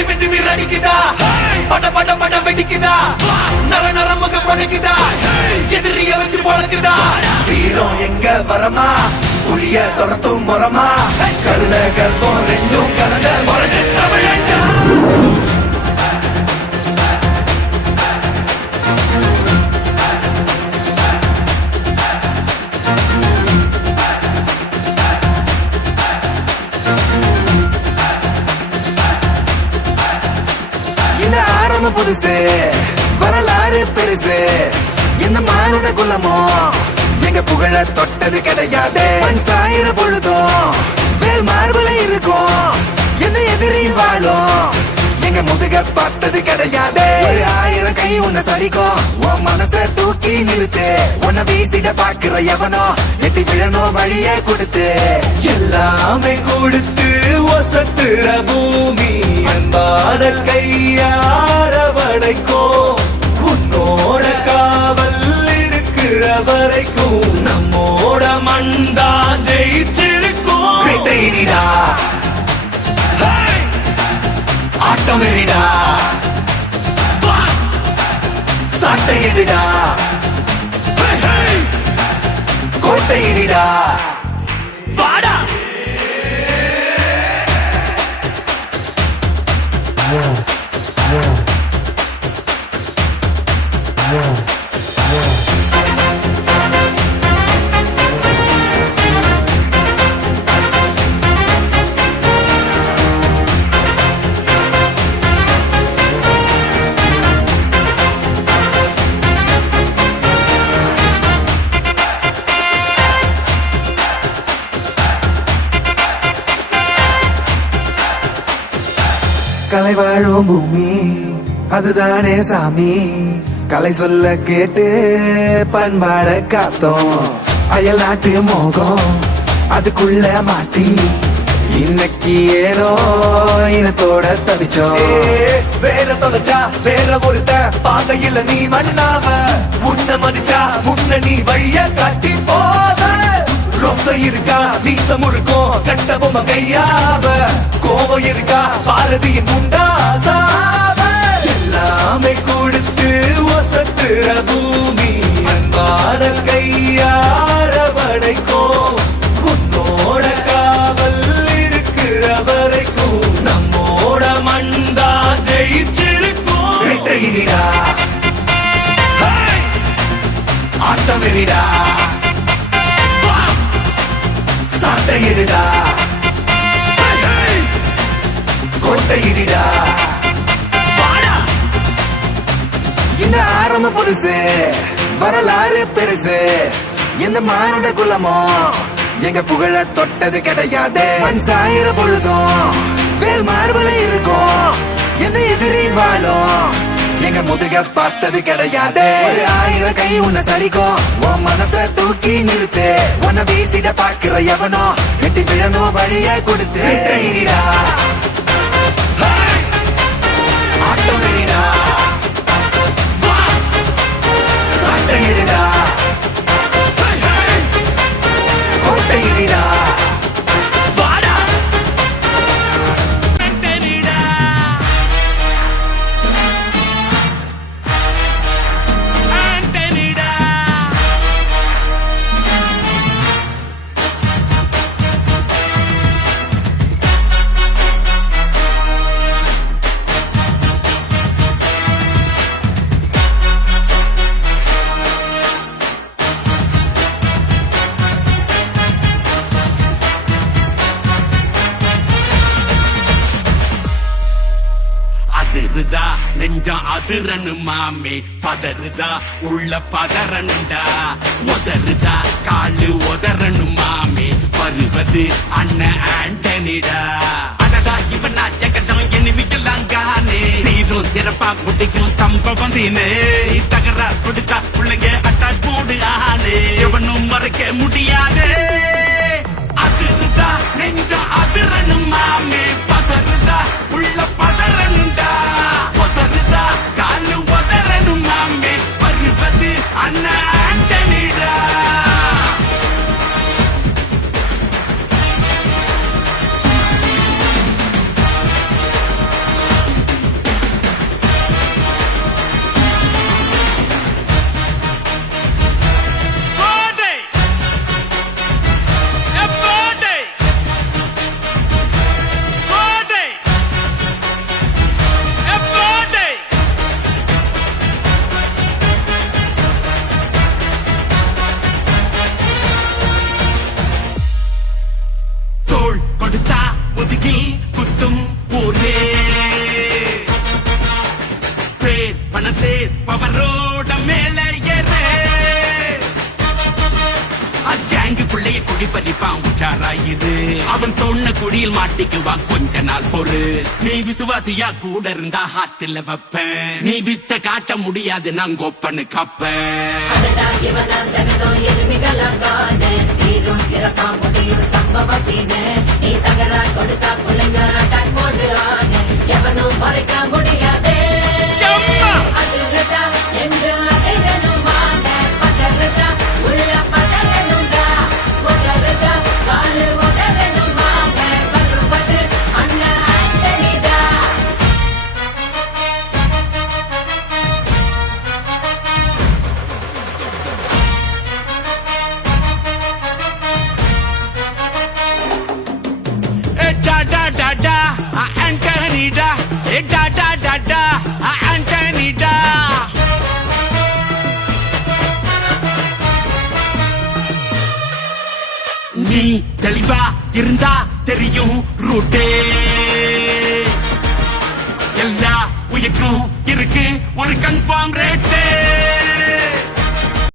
திமி திமி அடிக்குதா பட பட பட வெடிக்குதா நர நர முக படைக்குதா எதிரிய வச்சு பொழக்குதா வீரம் எங்க வரமா புளிய துரத்தும் முறமா கருண கர்ப்பம் ரெண்டும் கலந்த முரண்டு தமிழண்டா புதுசு வரலாறு பெருசு இந்த மானுட குலமோ எங்க புகழ தொட்டது கிடையாது சாயிர பொழுதும் வேல் மார்பல இருக்கும் எந்த எதிரியும் வாழும் எங்க முதுக பார்த்தது கிடையாது 1000 கை உன்னை சரிக்கும் உன் மனச தூக்கி நிறுத்து உன்னை வீசிட பாக்குற எவனோ எட்டி விழனோ வழியே கொடுத்து எல்லாமே கொடுத்து வசத்துற பூமி அன்பான கையார வடைக்கோ உன்னோட காவல் இருக்கிற வரைக்கும் நம்மோட மண்டா ஜெயிச்சிருக்கும் கைத்தறிடா ஆட்டம் எறிடா சாட்டை எறிடா கோட்டை எறிடா வாடா கலை வாழும் பூமி அதுதானே சாமி கலை சொல்ல கேட்டு பண்பாட காத்தோம் அயல் நாட்டு மோகம் அதுக்குள்ள மாட்டி இன்னைக்கு ஏனோ இனத்தோட தவிச்சோம் வேற தொலைச்சா வேற ஒருத்த பாதையில நீ மண்ணாம உன்ன மதிச்சா முன்ன நீ வழிய காட்டி போத ரோசை இருக்கா மீசம் இருக்கும் கட்ட பொம்மை கையாவ கோவம் இருக்கா பாரதியின் முண்டாசாவ எல்லாமே கொடுத்து வசத்துற பூமி அன்பான கையார வடைக்கோ உன்னோட காவல் இருக்கிற வரைக்கும் நம்மோட மண்டா ஜெயிச்சிருக்கும் கைத்தறிடா ஆட்டம் எறிடா சாட்டையிடா கோட்டையிடா இந்த ஆரம்ப புதுசு வரலாறு பெருசு எந்த மானுட குலமோ எங்க புகழ தொட்டது கிடையாது சாயிர பொழுதும் வேல் மார்பல இருக்கும் எந்த எதிரியும் வாழும் எங்க முதுக பார்த்தது கிடையாது 1000 கை உன்னை சரிக்கும் உன் மனச தூக்கி நிறுத்து உன்னை வீசிட பாக்குற எவனோ எட்டி விழனோ வழிய கொடுத்து ஆட்டம் எறிடா சாட்டை எறிடா கோட்டை எறிடா நெஞ்சம் அதிரனு மாமே பதறுதா உள்ள பதறனுண்டா உதறுதா காலு உதறனு மாமே வருவது அண்ணன் ஆண்டனிடா அடடா இவனா ஜெகதம் எனிமிக்கலாங்கானே சீரும் சிறப்பா குட்டிக்கும் சம்பவம் தீனே தகரா கொடுத்தா பிள்ளைங்க அட்டாச் போடு ஆனே எவனும் மறைக்க முடியாதே அதிருதா நெஞ்சம் அதிரனு மாமே பதறுதா உள்ள பதறனுண்டா உதறுதா காலு உதறனு மாமே வருவது அண்ணன் ஆண்டனிடா அடிக்குவா கொஞ்ச நாள் பொறு. நீ விசுவாசியா கூட இருந்தா ஹார்ட்ல வைப்பேன். நீ வித்த காட்ட முடியாது நான் கொப்பனு கப்பேன். அடடா இவனாம் ஜகதம் எருமிகளாங்கான சீரும் சிறப்பா முடியும் சம்பவ சீனு. நீ தகராறு கொடுத்தா புள்ளைங்க அட்டாக் போடு ஆன எவனும் மறைக்க முடியாதே. அதிர்றதா நெஞ்சு அதிரணுமான பதறதா உள்ள பதறணுண்டா. உதறதா காலு உதறணுமாக வருவது அண்ணன் ஆண்டனிடா. Da da da da, Anthony da. Da da da da, Anthony da. நீ தெளிவா இருந்தா தெரியும் ரூட்டே. எல்லா உயிர்க்கும் இருக்கு ஒரு கன்ஃபார்ம் ரேட்டே.